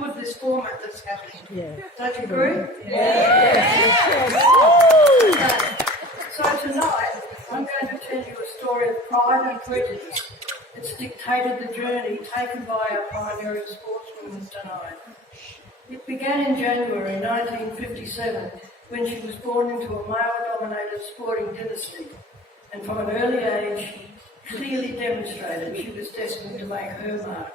good, this format that's happening. Yeah. Don't you agree? Yeah. So tonight, I'm going to tell you a story of pride and prejudice. It's dictated the journey taken by our pioneering sportswoman tonight. It began in January 1957 when she was born into a male-dominated sporting dynasty, and from an early age she clearly demonstrated she was destined to make her mark.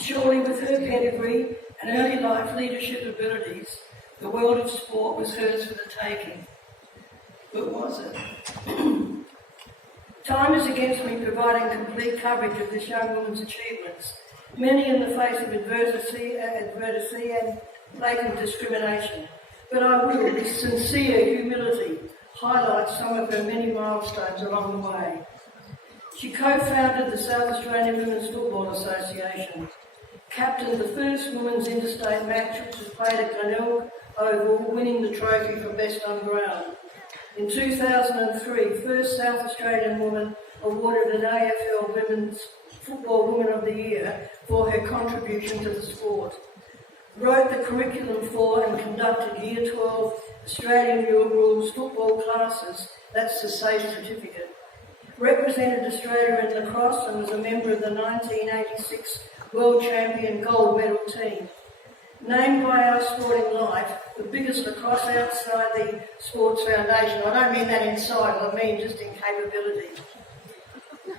Surely with her pedigree and early life leadership abilities, the world of sport was hers for the taking. But was it? Time is against me providing complete coverage of this young woman's achievements, many in the face of adversity and blatant discrimination. But I will, with sincere humility, highlight some of her many milestones along the way. She co-founded the South Australian Women's Football Association, captained the first women's interstate match which was played at Glenelg Oval, winning the trophy for best on ground. In 2003, first South Australian woman awarded an AFL Women's Football Woman of the Year for her contribution to the sport. Wrote the curriculum for and conducted Year 12 Australian Rules football classes, that's the SAFE certificate. Represented Australia in lacrosse and was a member of the 1986 World Champion gold medal team. Named by Our Sporting Life the biggest lacrosse outside the Sports Foundation. I don't mean that in size, I mean just in capability.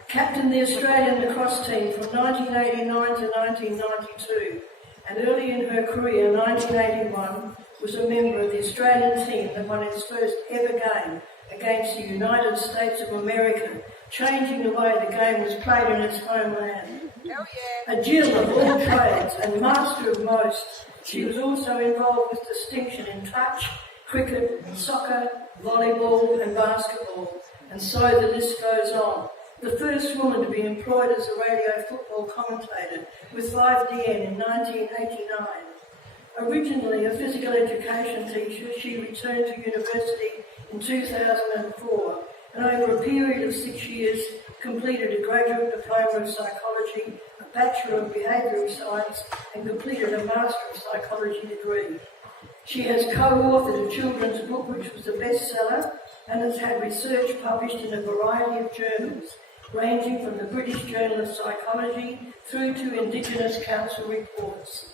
Captained the Australian lacrosse team from 1989 to 1992, and early in her career, 1981, was a member of the Australian team that won its first ever game against the United States of America, changing the way the game was played in its homeland. A Jill of all trades and master of most, she was also involved with distinction in touch, cricket, soccer, volleyball and basketball, and so the list goes on. The first woman to be employed as a radio football commentator with 5DN in 1989. Originally a physical education teacher, she returned to university in 2004 and over a period of 6 years completed a graduate diploma of psychology, a Bachelor of Behavioural Science and completed a Master of Psychology degree. She has co-authored a children's book which was a bestseller and has had research published in a variety of journals, ranging from the British Journal of Psychology through to Indigenous Council reports.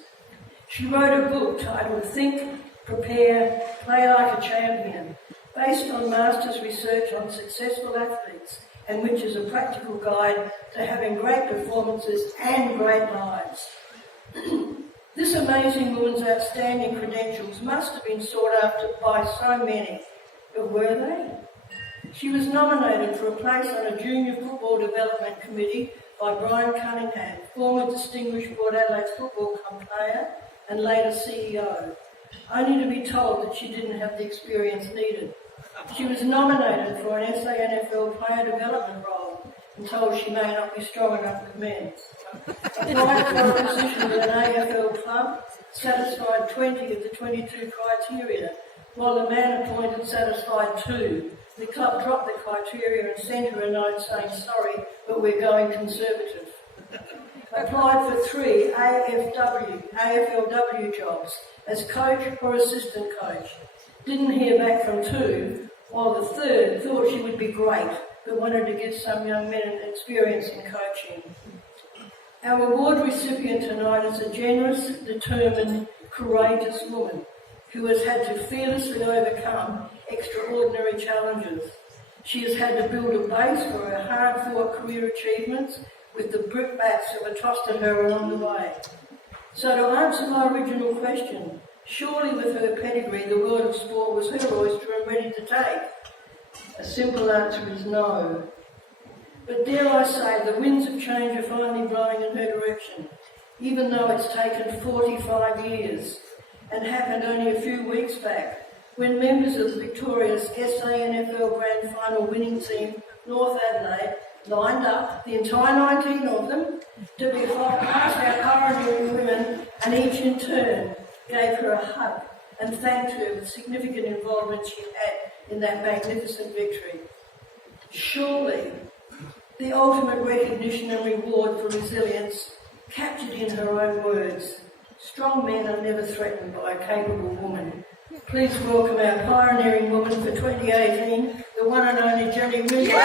She wrote a book titled Think, Prepare, Play Like a Champion, based on master's research on successful athletes, and which is a practical guide to having great performances and great lives. This amazing woman's outstanding credentials must have been sought after by so many, but were they? She was nominated for a place on a junior football development committee by Brian Cunningham, former distinguished Port Adelaide Football Club player and later CEO, only to be told that she didn't have the experience needed. She was nominated for an SANFL player development role and told she may not be strong enough with men. Applied for a position with an AFL club, satisfied 20 of the 22 criteria, while the man appointed satisfied 2. The club dropped the criteria and sent her a note saying, sorry, but we're going conservative. Applied for 3 AFLW jobs as coach or assistant coach. Didn't hear back from 2, while the 3rd thought she would be great, but wanted to give some young men experience in coaching. Our award recipient tonight is a generous, determined, courageous woman who has had to fearlessly overcome extraordinary challenges. She has had to build a base for her hard-fought career achievements with the brickbats that were tossed at her along the way. So to answer my original question, surely with her pedigree the world of sport was her oyster and ready to take? A simple answer is no. But dare I say, the winds of change are finally blowing in her direction, even though it's taken 45 years and happened only a few weeks back, when members of the victorious SANFL Grand Final winning team, North Adelaide, lined up, the entire 19 of them, to be past our pioneering women, and each in turn gave her a hug and thanked her with significant involvement she had in that magnificent victory. Surely, the ultimate recognition and reward for resilience, captured in her own words, Strong men are never threatened by a capable woman. Please welcome our pioneering woman for 2018, the one and only Jenny Winter.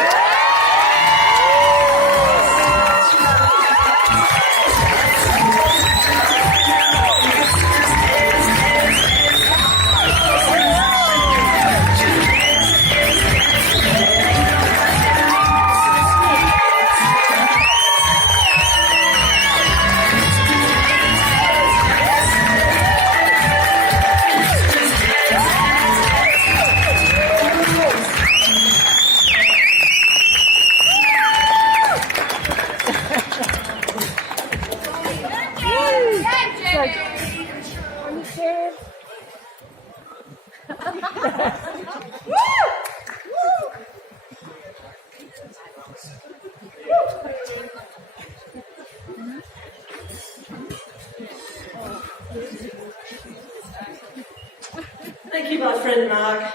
Thank you, my friend Mark.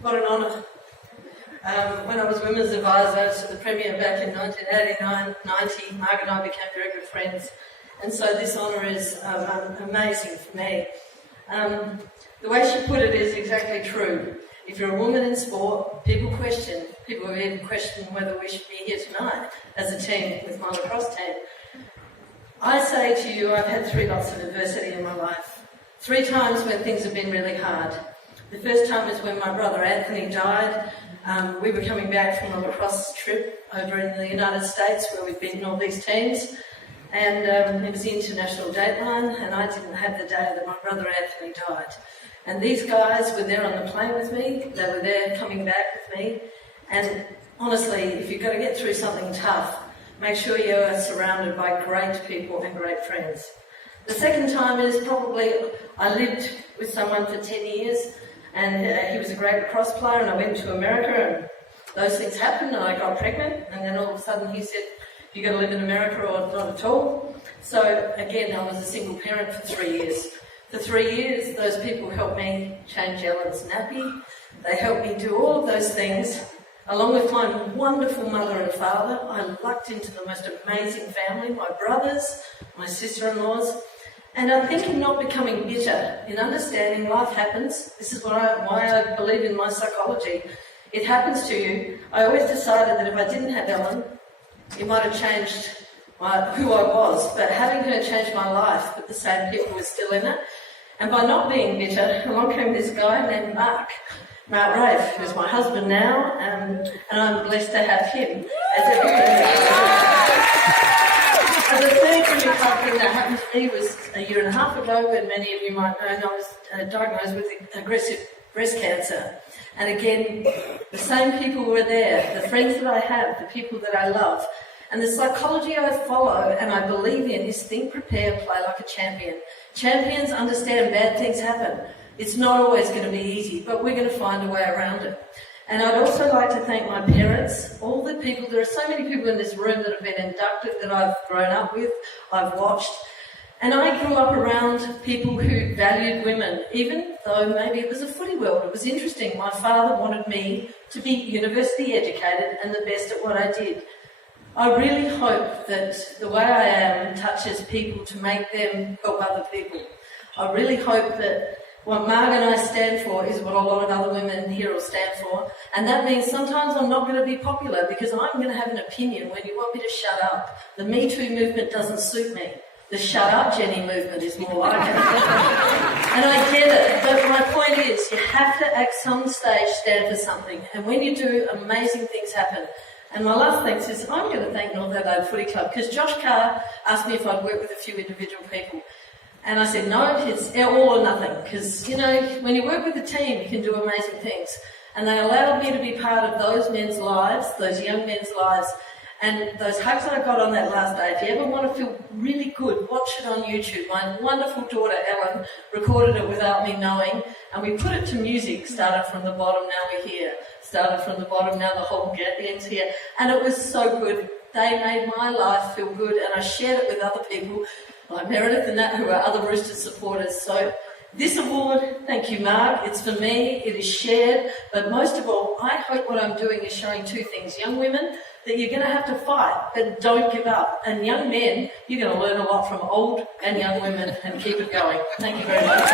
What an honour. When I was Women's Advisor to the Premier back in 1989-90, Margaret and I became very good friends, and so this honour is amazing for me. The way she put it is exactly true. If you're a woman in sport, people have even questioned whether we should be here tonight as a team with my lacrosse team. I say to you, I've had 3 lots of adversity in my life. 3 times when things have been really hard. The first time was when my brother Anthony died. We were coming back from a lacrosse trip over in the United States where we'd beaten all these teams, and it was the international dateline, and I didn't have the day that my brother Anthony died. And these guys were there on the plane with me, they were there coming back with me, and honestly, if you've got to get through something tough, make sure you are surrounded by great people and great friends. The second time is probably I lived with someone for 10 years, and he was a great lacrosse player, and I went to America, and those things happened, and I got pregnant, and then all of a sudden he said, "You got to live in America or not at all." So again, I was a single parent for 3 years. For 3 years, those people helped me change Ellen's nappy. They helped me do all of those things. Along with my wonderful mother and father, I lucked into the most amazing family, my brothers, my sister-in-laws. And I think in not becoming bitter, in understanding life happens. This is why I believe in my psychology. It happens to you. I always decided that if I didn't have Ellen, it might have changed who I was. But having her changed my life, but the same people were still in it. And by not being bitter, along came this guy named Mark Rafe, who's my husband now, and I'm blessed to have him as the third really tough thing that happened to me was a year and a half ago, when many of you might know, I was diagnosed with aggressive breast cancer. And again, the same people were there, the friends that I have, the people that I love. And the psychology I follow and I believe in is think, prepare, play like a champion. Champions understand bad things happen. It's not always going to be easy, but we're going to find a way around it. And I'd also like to thank my parents, all the people, there are so many people in this room that have been inducted that I've grown up with, I've watched. And I grew up around people who valued women, even though maybe it was a footy world. It was interesting. My father wanted me to be university educated and the best at what I did. I really hope that the way I am touches people to make them help other people. I really hope that what Margaret and I stand for is what a lot of other women here will stand for. And that means sometimes I'm not going to be popular because I'm going to have an opinion when you want me to shut up. The Me Too movement doesn't suit me. The Shut Up Jenny movement is more like it. And I get it, but my point is you have to at some stage stand for something. And when you do, amazing things happen. And my last thanks is I'm going to thank North Adelaide Footy Club because Josh Carr asked me if I'd work with a few individual people. And I said, no, it's all or nothing, because, you know, when you work with a team, you can do amazing things. And they allowed me to be part of those men's lives, those young men's lives, and those hugs that I got on that last day. If you ever want to feel really good, watch it on YouTube. My wonderful daughter, Ellen, recorded it without me knowing, and we put it to music, started from the bottom, now we're here. Started from the bottom, now the whole gang's here. And it was so good. They made my life feel good, and I shared it with other people, like Meredith and that, who are other Roosters supporters. So this award, thank you, Mark, it's for me, it is shared, but most of all, I hope what I'm doing is showing 2 things. Young women, that you're going to have to fight, but don't give up. And young men, you're going to learn a lot from old and young women, and keep it going. Thank you very much.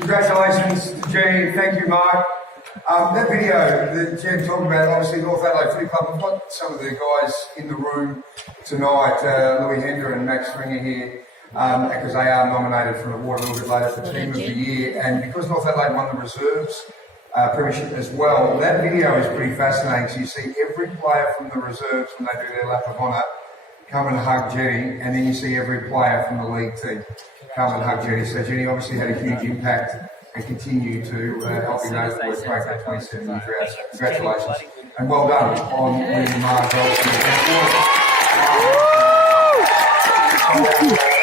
Congratulations to Jenny. Thank you, Mark. That video that Jen talked about, obviously North Adelaide Footy Club, we've got some of the guys in the room tonight, Louis Hender and Max Springer here, because they are nominated for an award a little bit later for Team of the Year. And because North Adelaide won the reserves premiership as well, that video is pretty fascinating. So you see every player from the reserves when they do their lap of honour come and hug Jenny, and then you see every player from the league team come and hug Jenny. So Jenny obviously had a huge impact and continue to help you those boys break that 27 years out. Congratulations. And well done on winning Margaret Ralston.